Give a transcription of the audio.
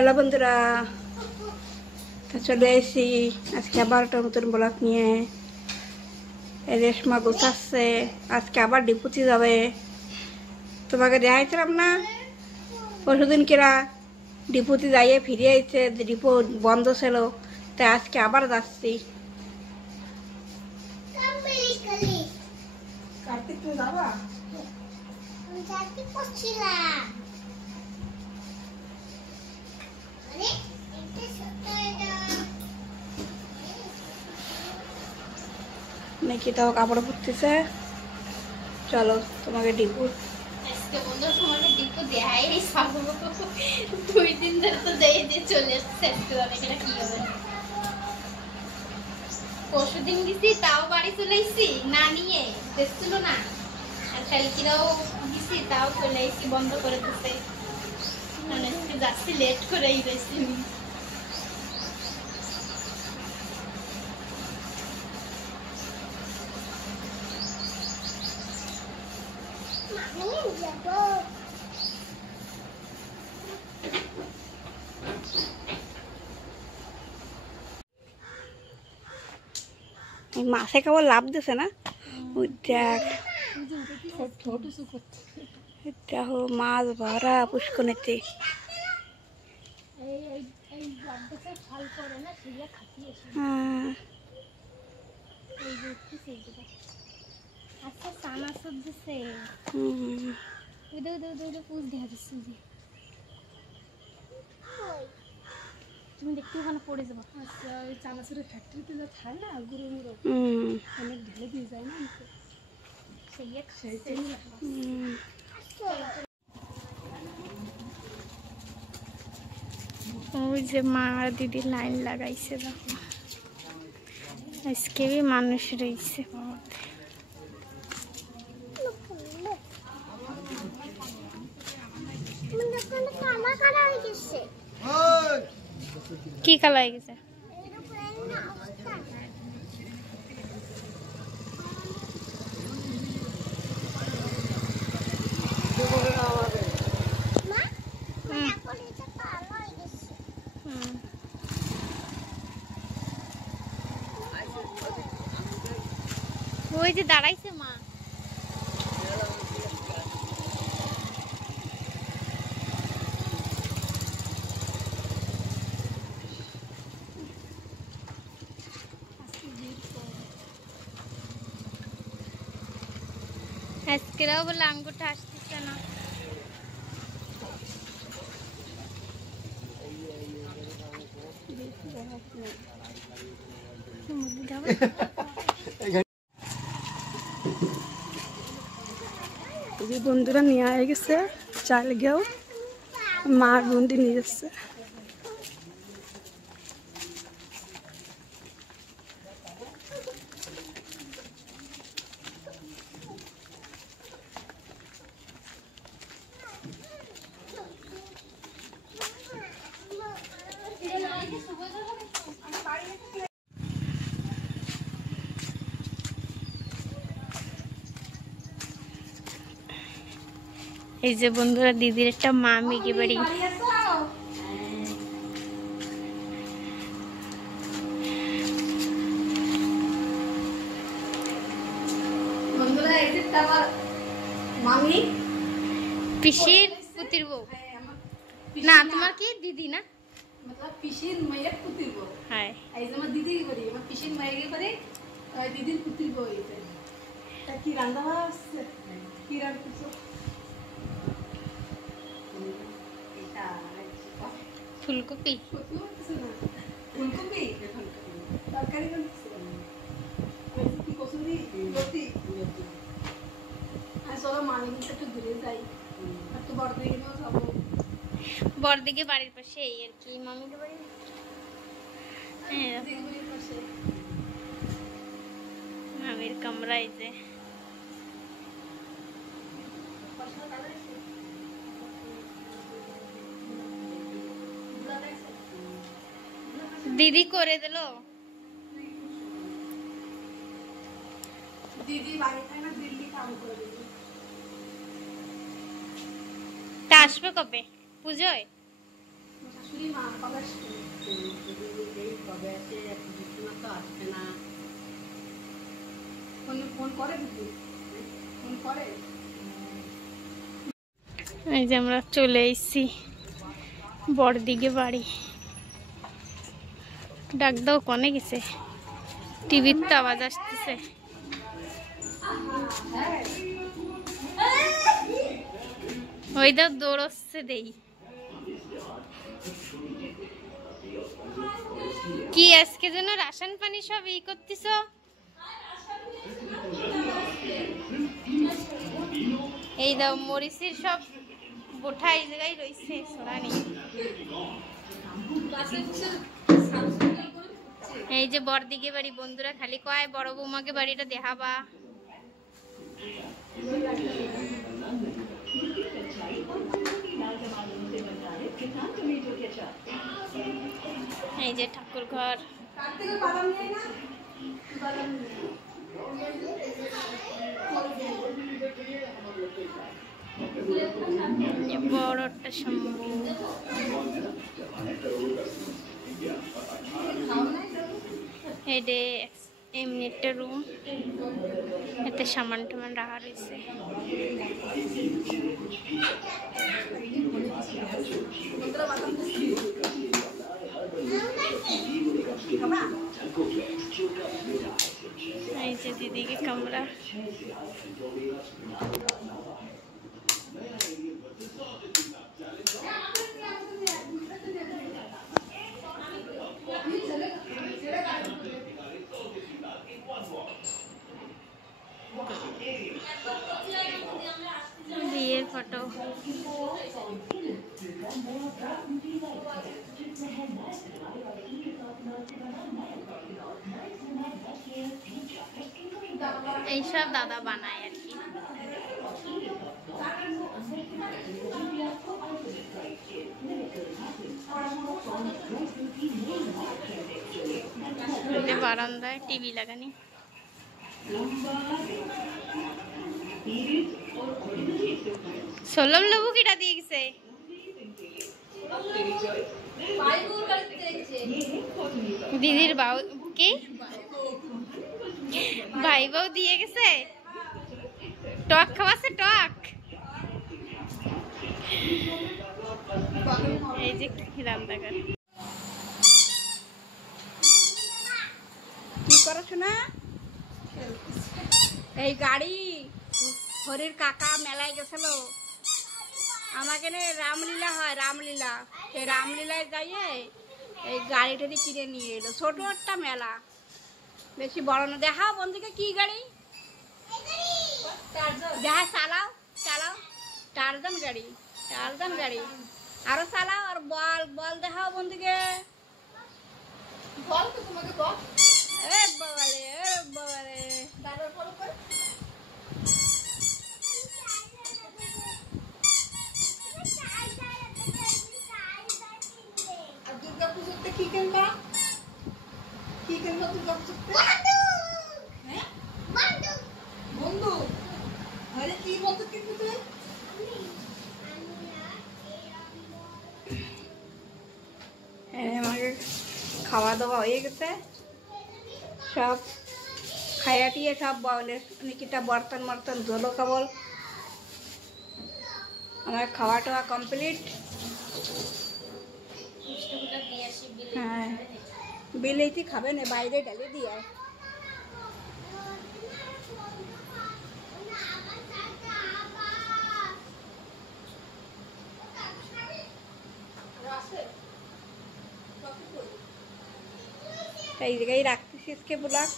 Hello বন্ধুরা, চলে এসেছি আজকে আবার একটা নতুন ব্লগ নিয়ে। রেশমা গোছাচ্ছে, আজকে আবার ডিপুতে যাবে। তোমাকে দেখাইছিলাম না পরশুদিন কেরা ডিপুতে যাইয়ে ফিরে আইছে, ডিপু বন্ধ ছিল, তাই আজকে আবার যাচ্ছি। কার্তিক তুমি যাবা? নাকি তাও কাপড় পরতেছে। চলো তোমাকে ডিপু পরশুদিন গেছি, তাও বাড়ি চলে এসেছি না নিয়ে, দেখছিল না। আর কালকেও গেছি, তাও চলে এসেছি, বন্ধ করে দিচ্ছে। মানে যাচ্ছি লেট করেই গেছি। মাছে কেবল লাভ দিছে না। ওই দেখ, দেখো মাছ ভরা পুষ্কনেতে। তুমি দেখতে ওখানে পড়ে যাবো। আচ্ছা, ওই চানাচুরের ফ্যাক্টরিতে যা খায় না, গুঁড়ো মুড়ো অনেক ঢেলে দিয়ে যায় না, ওই যে মা আর দিদি লাইন লাগাইছে, দেখো আজকে মানুষ রয়েছে। কি কালা হয়ে গেছে? ওই যে দাঁড়াইছে মা। আজকেরাও বলে আঙ্গুরটা আসতেছে না। বন্ধুরা নিয়ে হয়ে গেছে চাল গেও, মার বন্দি নিয়ে যাচ্ছে। এই যে বন্ধুরা, দিদির একটা মামিকে বাড়ি। বন্ধুরা এই যে আমার মামি, পিসির পুতির বউ। না, তোমার কি দিদি না? मतलब পিসির মেয়ের পুতির বউ। হ্যাঁ, এই যে আমার দিদি করি, আমার পিসির মেয়েকে করে দিদির পুতির বউ। এটা তা কি রান্না হচ্ছে? কি রান্না? এটা ফুলকপি। ফুলকপি তরকারি করতেছে। কি কসুরি রুটি। আর চলো মামি কিন্তু একটু ঘুরে যাই, একটু বড় দিকে নিয়েও যাবো। বড়দিকে বাড়ির পাশে এই আর কি, মামিকে বাড়ি। মামির কামরা এই যে। दीदी करे दिलो दीदी बाड़ी था ना दिल्ली काम कर रही है তা আসবে কবে পুজোয় এই যে আমরা চলে এসেছি বড়দিকে বাড়ি। ডাক দাও কনে গেছে, টিভির তো আওয়াজ আসতেছে। ওই দাও দৌড়চ্ছে দেই। কি আজকে যেন রাসায়ন পানি সব ই করতেছ? এই দাও মরিচের সব বোঠা এই জায়গায় রয়েছে, সরানি। এই যে বড়দিকে বাড়ি বন্ধুরা খালি কয় বড় বৌমাকে বাড়িটা দেখাবা। এই যে ঠাকুর ঘর। বড় একটা শম্ভু। এটা এমনি একটা রুম, এতে সামান টামান রাখা রয়েছে। এই যে দিদিকে কামরা। বিয়ের ফটো। এইসব দাদা বানায় আর কি। বারান্দায় টিভি লাগানি। সোলম লেবু কিটা দিয়ে গেছে? দিদির বাউ কি ভাই বউ দিয়ে গেছে? টক খাওয়াছে, টক। এই যে রান্নাঘর। কি করছো না? এই গাড়ি হরির কাকা মেলায় গেছিল, আমাকে রামলীলা হয়, রামলীলা, সেই রামলীলায় যাইয়ে এই গাড়িটা দিয়ে কিনে নিয়ে এলো। ছোট একটা মেলা, বেশি বড় না। দেখাও বন্ধুকে কি গাড়ি দেখা, চালাও চালাও। টারজান গাড়ি, টারজান গাড়ি। আরো চালাও, আর বল বল দেখাও বন্ধুকে। বল তো তোমাকে বল। এ বাবারে, এ বাবারে, দাদার ফলো কর। আর দুর্গা পুজোতে কি কিনবা? কি কিনবা দুর্গা পুজোতে? হ্যাঁ, বন্দুক। বন্দুক? আরে কি বন্দুক কিনবি তুই? আমাকে খাওয়া দাওয়া হয়ে গেছে, সব খাইয়া টিয়ে সব বলে অনেকটা বর্তন মর্তন ধুলো কেবল। আমার খাওয়া টাওয়া কমপ্লিট। হ্যাঁ, বিলেতি খাবে না, বাইরে ঢালে দিয়ে। এই জায়গায় রাখতেছি আজকে ব্লগ।